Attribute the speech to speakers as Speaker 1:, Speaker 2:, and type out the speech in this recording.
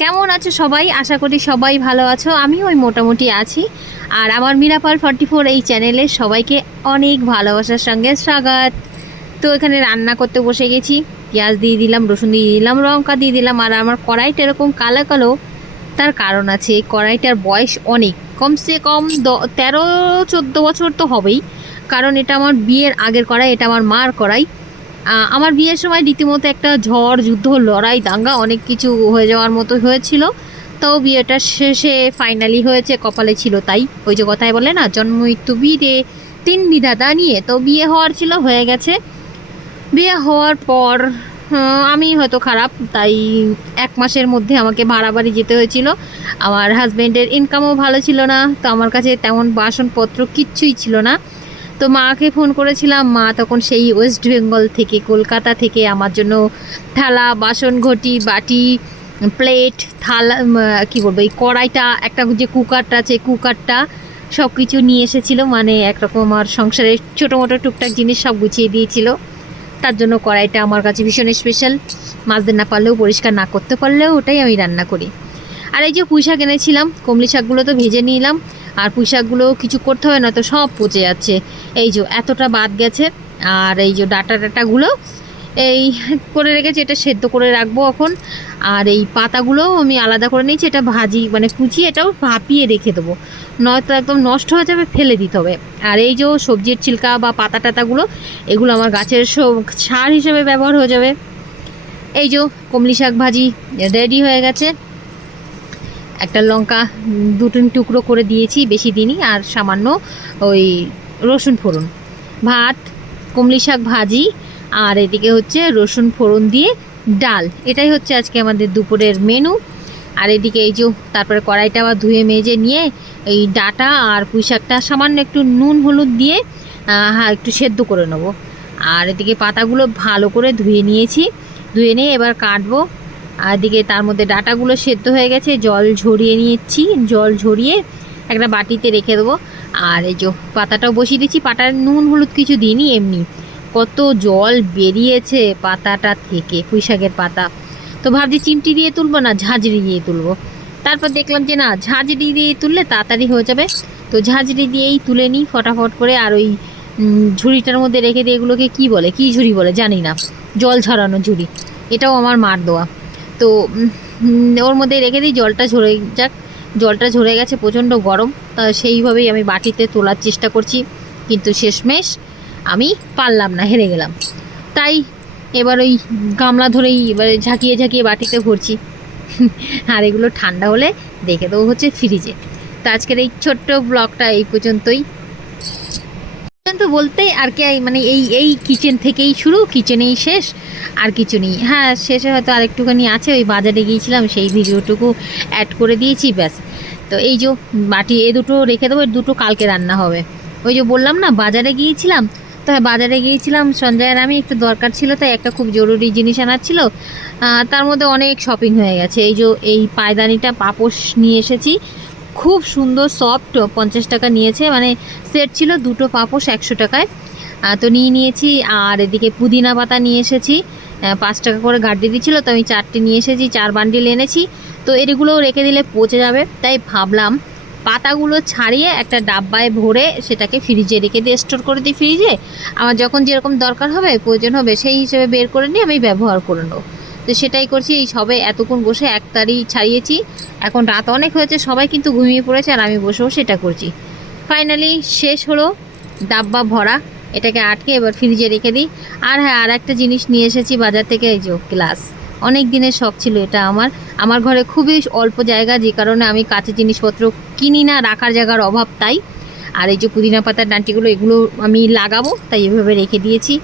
Speaker 1: কেমন আছো সবাই? আশা করি সবাই ভালো আছো। আমি ওই মোটামুটি আছি। আর আমার মিরাপাল ফর্টি ফোর এই চ্যানেলে সবাইকে অনেক ভালোবাসার সঙ্গে স্বাগত। তো এখানে রান্না করতে বসে গেছি। পেঁয়াজ দিয়ে দিলাম, রসুন দিয়ে দিলাম, লঙ্কা দিয়ে দিলাম। আর আমার কড়াইটা এরকম কালো কালো, তার কারণ আছে, এই কড়াইটার বয়স অনেক। কমসে কম দ, তেরো, চোদ্দ বছর তো হবেই। কারণ এটা আমার বিয়ের আগের কড়াই, এটা আমার মার কড়াই। আমার বিয়ের সময় রীতিমতো একটা ঝড়, যুদ্ধ, লড়াই, দাঙ্গা অনেক কিছু হয়ে যাওয়ার মতো হয়েছিল। তো বিয়েটা শেষে ফাইনালি হয়েছে, কপালে ছিল তাই। ওই যে কথায় বলে না, জন্ম মৃত্যু বিয়ে তিন বিধাতা নিয়ে। তো বিয়ে হওয়ার ছিল, হয়ে গেছে। বিয়ে হওয়ার পর আমি হয়তো খারাপ, তাই এক মাসের মধ্যে আমাকে ভাড়া বাড়ি যেতে হয়েছিল। আমার হাজব্যান্ডের ইনকামও ভালো ছিল না, তো আমার কাছে তেমন বাসনপত্র কিচ্ছুই ছিল না। তো মাকে ফোন করেছিলাম, মা তখন সেই ওয়েস্ট বেঙ্গল থেকে, কলকাতা থেকে আমার জন্য থালা, বাসন, ঘটি, বাটি প্লেট থালা কি বলব, এই কড়াইটা, একটা যে কুকারটা আছে কুকারটা সব কিছু নিয়ে এসেছিল মানে একরকম আমার সংসারের ছোটো মোটো টুকটাক জিনিস সব গুছিয়ে দিয়েছিল। তার জন্য কড়াইটা আমার কাছে ভীষণ স্পেশাল মাছদের না পারলেও, পরিষ্কার না করতে পারলেও, ওটাই আমি রান্না করি। আর এই যে পুঁই শাক এনেছিলাম, কমলি শাকগুলো তো ভেজে নিলাম। আর পুঁই শাকগুলো কিছু করতে হবে না তো সব পচে যাচ্ছে। এই যে, এতটা বাদ গেছে। আর এই যে, ডাটা ডাটাগুলো এই করে রেখেছি, এটা সেদ্ধ করে রাখব এখন। আর এই পাতাগুলোও আমি আলাদা করে নিয়েছি, এটা ভাজি মানে কুচিয়ে এটাও ভাপিয়ে রেখে দেবো। নয়তো একদম নষ্ট হয়ে যাবে, ফেলে দিতে হবে। আর এই যে, সবজির ছিলকা বা পাতা টাতাগুলো, এগুলো আমার গাছের সার হিসেবে ব্যবহার হয়ে যাবে। এই যে, কমলি শাক ভাজি রেডি হয়ে গেছে। একটা লঙ্কা দুটো টুকরো করে দিয়েছি বেশি দিনই, আর সামান্য ওই রসুন ফোড়ন। ভাত, কমলি শাক ভাজি, আর এদিকে হচ্ছে রসুন ফোড়ন দিয়ে ডাল। এটাই হচ্ছে আজকে আমাদের দুপুরের মেনু। আর এদিকে এই যে তারপরে কড়াইটা আবার ধুয়ে মেজে নিয়ে এই ডাটা আর পুঁই শাকটা সামান্য একটু নুন, হলুদ দিয়ে হ্যাঁ একটু সেদ্ধ করে নেব। আর এদিকে পাতাগুলো ভালো করে ধুয়ে নিয়েছি। ধুয়ে নিয়ে এবার কাটবো আর এদিকে তার মধ্যে ডাটাগুলো সেদ্ধ হয়ে গেছে, জল ঝরিয়ে নিয়েছি, জল ঝরিয়ে একটা বাটিতে রেখে দেবো। আর এই যে পাতাটাও বসিয়ে দিচ্ছি পাতার নুন হলুদ কিছু দিইনি, এমনি। কত জল বেরিয়েছে পাতাটা থেকে পুঁই শাকের পাতা। তো ভাবছি চিমটি দিয়ে তুলবো না, ঝাঁঝরি দিয়ে তুলবো। তারপর দেখলাম যে না, ঝাঁঝরি দিয়ে তুললে তাড়াতাড়ি হয়ে যাবে। তো ঝাঁঝরি দিয়েই তুলে নিই ফটাফট করে, আর ওই ঝুড়িটার মধ্যে রেখে দিয়ে এগুলোকে কী বলে, কী ঝুড়ি বলে জানি না। জল ঝরানো ঝুড়ি। এটাও আমার মার দেওয়া। তো ওর মধ্যে রেখে দিই, জলটা ঝরে যাক। জলটা ঝরে গেছে, প্রচণ্ড গরম। তা সেইভাবেই আমি বাটিতে তোলার চেষ্টা করছি। কিন্তু শেষমেশ আমি পারলাম না, হেরে গেলাম। তাই এবার ওই গামলা ধরেই এবারে ঝাঁকিয়ে ঝাঁকিয়ে বাটিতে ভরছি। আর এগুলো ঠান্ডা হলে দেখে দেবো হচ্ছে ফ্রিজে তো আজকের এই ছোট্ট ব্লগটা এই পর্যন্তই। পর্যন্ত বলতে আর কি মানে এই এই কিচেন থেকেই শুরু কিচেনেই শেষ, আর কিছু নেই। হ্যাঁ শেষে হয়তো আরেকটুখানি আছে, ওই বাজারে গিয়েছিলাম, সেই ভিডিওটুকু অ্যাড করে দিয়েছি, ব্যাস। তো এই যে বাটি, এ দুটো রেখে দেবো দুটো কালকে রান্না হবে। ওই যে বললাম না, বাজারে গিয়েছিলাম, তো হ্যাঁ বাজারে গিয়েছিলাম সঞ্জয় আর আমি একটু দরকার ছিল, তাই একটা খুব জরুরি জিনিস আনার ছিল। তার মধ্যে অনেক শপিং হয়ে গেছে। এই যে, এই পায়দানিটা, পাপোশ নিয়ে এসেছি খুব সুন্দর সফট পঞ্চাশ টাকা নিয়েছে। মানে সেট ছিল দুটো পাপোশ একশো টাকায়। তো নিয়ে নিয়েছি। আর এদিকে পুদিনা পাতা নিয়ে এসেছি। পাঁচ টাকা করে গাড্ডি দিচ্ছিল, তো আমি চারটে নিয়ে এসেছি, চার বান্ডিল এনেছি। তো এগুলোও রেখে দিলে পচে যাবে। তাই ভাবলাম, পাতাগুলো ছাড়িয়ে একটা ডাব্বায় ভরে সেটাকে ফ্রিজে রেখে দিয়ে স্টোর করে দিই ফ্রিজে আমার যখন যেরকম দরকার হবে, প্রয়োজন হবে, সেই হিসেবে বের করে নিয়ে আমি ব্যবহার করে নেব। তো সেটাই করছি, এই সবে এতক্ষণ বসে এক তারি ছাড়িয়েছি। এখন রাত অনেক হয়েছে, সবাই কিন্তু ঘুমিয়ে পড়েছে আর আমি বসেও সেটা করছি। ফাইনালি শেষ হলো ডাব্বা ভরা, এটাকে আটকে এবার ফ্রিজে রেখে দিই। আর হ্যাঁ আর একটা জিনিস নিয়ে এসেছি বাজার থেকে, এই যে গ্লাস অনেক দিনের শখ ছিল এটা আমার। আমার ঘরে খুবই অল্প জায়গা, যে কারণে আমি কাঁচের জিনিসপত্র কিনি না, রাখার জায়গার অভাব তাই। আর এই যে পুদিনা পাতার ডাঁটিগুলো এগুলো আমি লাগাবো, তাই এভাবে রেখে দিয়েছি।